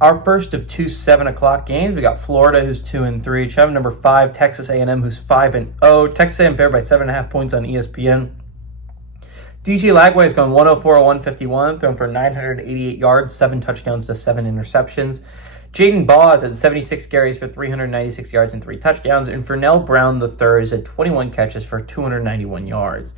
our first of two 7 o'clock games. We got Florida, who's 2-3. Each have number 5, Texas A&M, who's 5-0. Texas A&M favored by 7.5 points on ESPN. DJ Lagway has gone 104-151, thrown for 988 yards, 7 touchdowns to 7 interceptions. Jaden Baugh had 76 carries for 396 yards and 3 touchdowns, and Fernell Brown III has had 21 catches for 291 yards.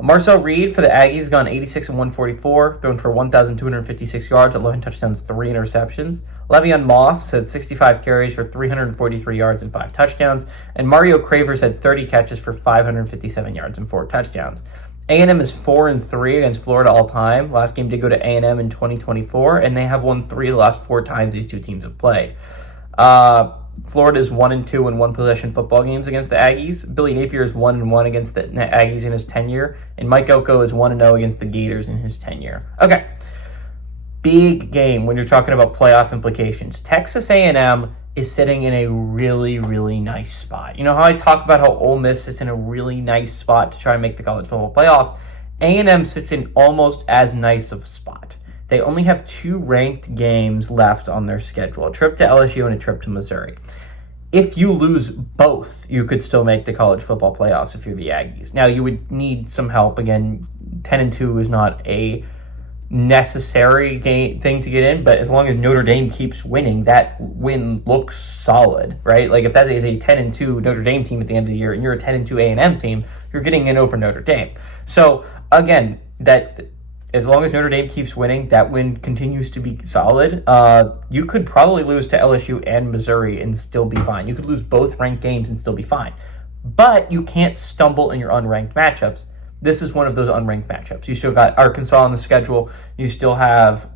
Marcel Reed for the Aggies has gone 86-144, thrown for 1,256 yards, 11 touchdowns, 3 interceptions. Le'Veon Moss had 65 carries for 343 yards and 5 touchdowns, and Mario Cravers had 30 catches for 557 yards and 4 touchdowns. A&M is 4-3 against Florida all time. Last game did go to A&M in 2024, and they have won 3 of the last 4 times these two teams have played. Florida is 1-2 in one-possession football games against the Aggies. Billy Napier is 1-1 against the Aggies in his tenure, and Mike Elko is 1-0 against the Gators in his tenure. Okay, big game when you're talking about playoff implications. Texas A&M is sitting in a really, really nice spot. You know how I talk about how Ole Miss sits in a really nice spot to try and make the college football playoffs? A&M sits in almost as nice of a spot. They only have 2 ranked games left on their schedule, a trip to LSU and a trip to Missouri. If you lose both, you could still make the college football playoffs if you're the Aggies. Now, you would need some help. Again, 10-2 is not a necessary thing to get in, but as long as Notre Dame keeps winning, that win looks solid, right? Like if that is a 10-2 Notre Dame team at the end of the year and you're a 10-2 A&M team, you're getting in over Notre Dame. So again, that as long as Notre Dame keeps winning, that win continues to be solid. You could probably lose to LSU and Missouri and still be fine. You could lose both ranked games and still be fine, but you can't stumble in your unranked matchups. This is one of those unranked matchups. You still got Arkansas on the schedule. You still have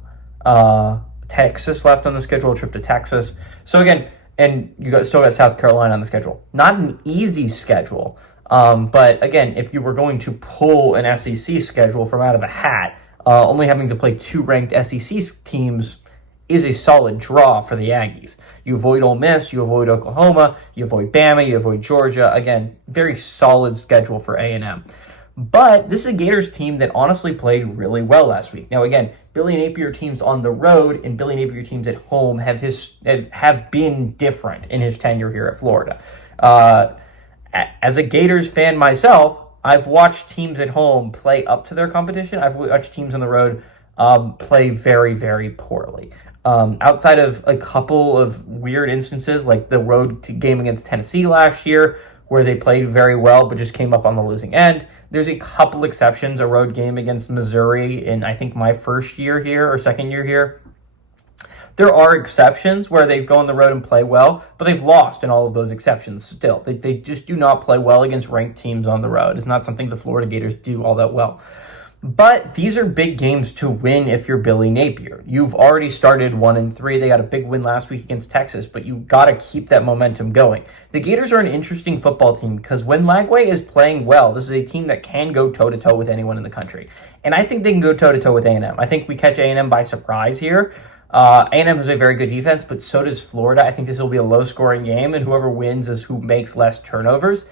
Texas left on the schedule, a trip to Texas. So again, and still got South Carolina on the schedule. Not an easy schedule, but again, if you were going to pull an SEC schedule from out of a hat, only having to play 2 ranked SEC teams is a solid draw for the Aggies. You avoid Ole Miss, you avoid Oklahoma, you avoid Bama, you avoid Georgia. Again, very solid schedule for A&M. But this is a Gators team that honestly played really well last week. Now, again, Billy Napier teams on the road and Billy Napier teams at home have been different in his tenure here at Florida. As a Gators fan myself, I've watched teams at home play up to their competition. I've watched teams on the road play very, very poorly. Outside of a couple of weird instances, like the road game against Tennessee last year, where they played very well but just came up on the losing end. There's a couple exceptions, a road game against Missouri in, I think, my first year here or second year here. There are exceptions where they go on the road and play well, but they've lost in all of those exceptions still. They just do not play well against ranked teams on the road. It's not something the Florida Gators do all that well. But these are big games to win if you're Billy Napier. You've already started 1-3. They got a big win last week against Texas, but you got to keep that momentum going. The Gators are an interesting football team because when Lagway is playing well, this is a team that can go toe-to-toe with anyone in the country. And I think they can go toe-to-toe with A&M. I think we catch A&M by surprise here. A&M has a very good defense, but so does Florida. I think this will be a low-scoring game, and whoever wins is who makes less turnovers.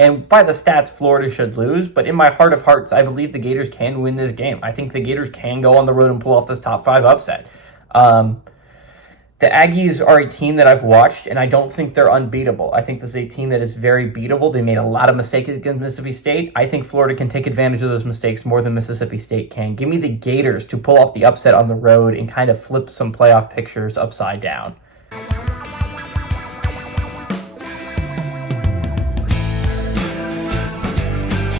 And by the stats, Florida should lose. But in my heart of hearts, I believe the Gators can win this game. I think the Gators can go on the road and pull off this top 5 upset. The Aggies are a team that I've watched, and I don't think they're unbeatable. I think this is a team that is very beatable. They made a lot of mistakes against Mississippi State. I think Florida can take advantage of those mistakes more than Mississippi State can. Give me the Gators to pull off the upset on the road and kind of flip some playoff pictures upside down.